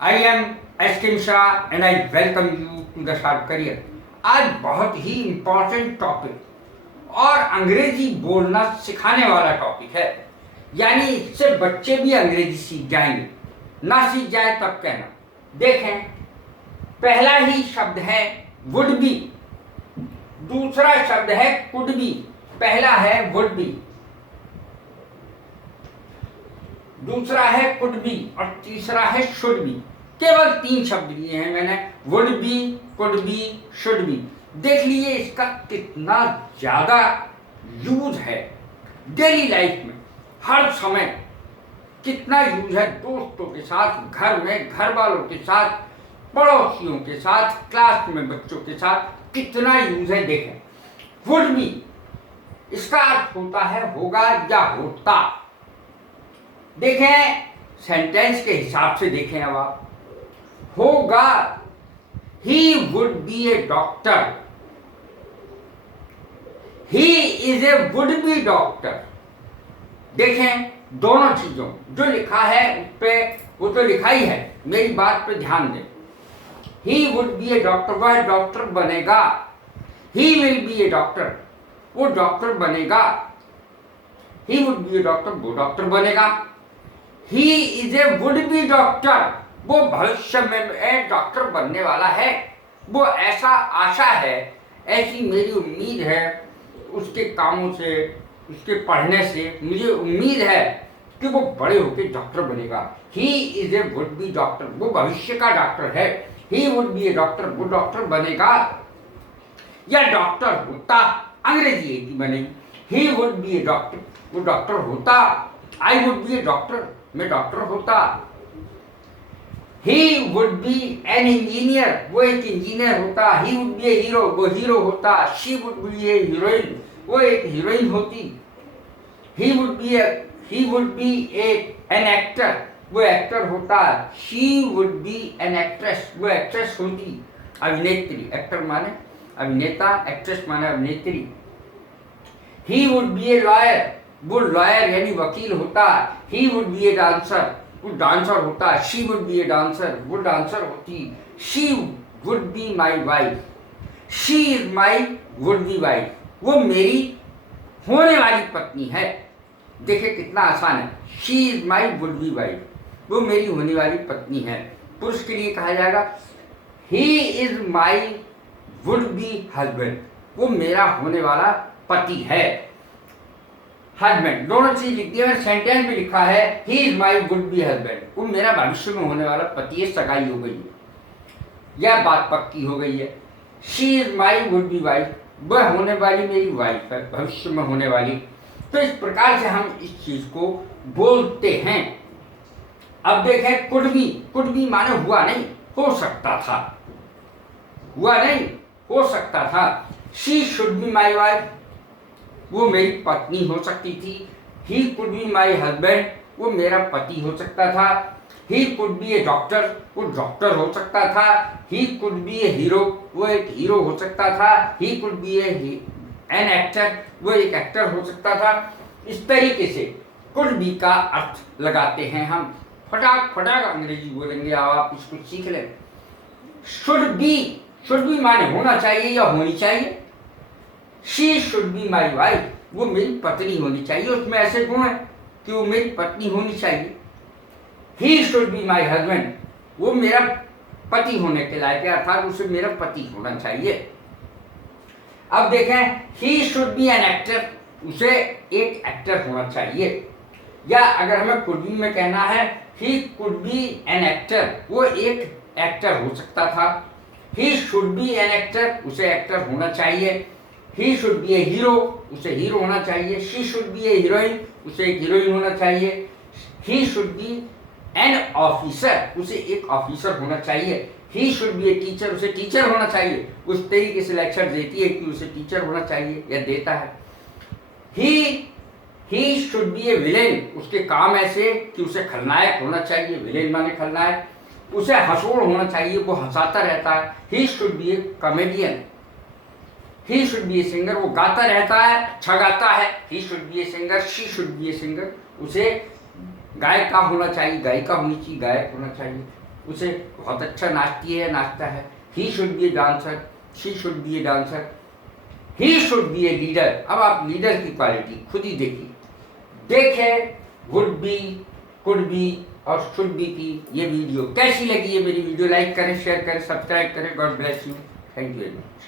I am S.K. Shah and I welcome you to the Sharp Career। आज बहुत ही important topic और अंग्रेजी बोलना सिखाने वाला टॉपिक है, यानी इससे बच्चे भी अंग्रेजी सीख जाएंगे, ना सीख जाए तब कहना। देखें, पहला ही शब्द है वुड बी, दूसरा शब्द है कुड बी। पहला है वुड बी, दूसरा है कुड बी और तीसरा है शुड बी। केवल 3 शब्द लिए हैं मैंने, would be, could be, should be. देख लीजिए इसका कितना ज्यादा यूज है डेली लाइफ में, हर समय कितना यूज है। दोस्तों के साथ, घर में, घर वालों के साथ, पड़ोसियों के साथ, क्लास में बच्चों के साथ कितना यूज है। देखें, वुड बी इसका अर्थ होता है होगा या होता। देखें, सेंटेंस के हिसाब से देखें, अब आप होगा, he would be A doctor, he is a would be doctor. देखें, दोनों चीजों जो लिखा है उस पे, वो तो लिखा ही है, मेरी बात पे ध्यान दें। He would be A doctor, वह डॉक्टर बनेगा। He will be A doctor, वो डॉक्टर बनेगा। He would be A doctor, वो डॉक्टर बनेगा। He is a would be doctor, वो भविष्य में डॉक्टर बनने वाला है। वो ऐसा आशा है, ऐसी मेरी उम्मीद है, उसके कामों से, उसके पढ़ने से मुझे उम्मीद है कि वो बड़े होकर डॉक्टर बनेगा। He is a would be doctor, वो भविष्य का डॉक्टर है। He would be A doctor, वो डॉक्टर बनेगा या डॉक्टर होता, अंग्रेजी एक ही बनेगी। He would be A doctor, वो डॉक्टर होता। I would be A doctor, मैं डॉक्टर होता। He would be an engineer, वो एक इंजीनियर होता। He would be A hero, वो हीरो होता। She would be A heroine, वो एक हीरोइन होती। He would be an actor, वो एक्टर होता। She would be an actress, वो एक्ट्रेस होती, अभिनेत्री। एक्टर माने अभिनेता, एक्ट्रेस माने अभिनेत्री। He would be a lawyer, वो लॉयर यानी वकील होता। He would be a dancer, वो डांसर होता। She would be a dancer, वो डांसर होती। She would be my wife, she is my would be wife, वो मेरी होने वाली पत्नी है। देखिए कितना आसान है, she is my would be wife, वो मेरी होने वाली पत्नी है। पुरुष के लिए कहा जाएगा he is my would be husband, वो मेरा होने वाला पति है। हस्बैंड दोनों चीज लिख दिया, सेंटेंस भी लिखा है he is my would be husband, वो मेरा भविष्य में होने वाला पति है। सगाई हो गई है, यह बात पक्की हो गई है। She is my would be wife, वह होने वाली मेरी वाइफ है, भविष्य में होने वाली। तो इस प्रकार से हम इस चीज को बोलते हैं। अब देखें, कुड बी माने हुआ नहीं, हो सकता था, हुआ नहीं, हो सकता था। She should be my wife, वो मेरी पत्नी हो सकती थी। He could be my husband, वो मेरा पति हो सकता था। He could be A doctor, वो डॉक्टर हो सकता था। He could be A hero, वो एक हीरो हो सकता था। He could be an actor, वो एक एक्टर हो सकता था। इस तरीके से कुड बी का अर्थ लगाते हैं हम। फटाक अंग्रेजी बोलेंगे, आप इसको सीख लें। शुड बी माने होना चाहिए या होनी चाहिए। She should be my wife, वो मेरी पत्नी होनी चाहिए। उसमें ऐसे गुण है कि वो मेरी पत्नी होनी चाहिए। He should be my husband, वो मेरा पति होने के लायक है, अर्थात उसे मेरा पति होना चाहिए। अब देखें, he should be an actor, उसे एक एक्टर होना चाहिए। या अगर हमें कुड बी में कहना है, he could be an actor, वो एक एक्टर हो सकता था। He should be an actor, उसे एक्टर होना चाहिए। He should be A hero, उसे हीरो होना चाहिए। She should be A heroine, उसे एक हीरोइन होना चाहिए। He should be an officer, उसे एक ऑफिसर होना चाहिए। He should be a teacher, उसे टीचर होना चाहिए। उस तरीके से लेक्चर देती है कि उसे टीचर होना चाहिए या देता है। He should be a villain, उसके काम ऐसे कि उसे खलनायक होना चाहिए। विलेन माने खलनायक। उसे हंसोड़ होना चाहिए, वो हंसाता रहता है। He should be a comedian, he should be a singer, वो गाता रहता है, अच्छा गाता है। He should be a singer, she should be a singer, उसे गायिका होना चाहिए, गायिका होनी चाहिए, गायक होना चाहिए। उसे बहुत अच्छा नाचता है। He should be a dancer, she should be a dancer, he should be a leader. अब आप लीडर की क्वालिटी खुद ही देखिए। देखें वुड बी, कुड बी और शुड बी की ये वीडियो कैसी लगी है मेरी वीडियो, लाइक करें, शेयर करें, सब्सक्राइब करें। God bless you, thank you very much.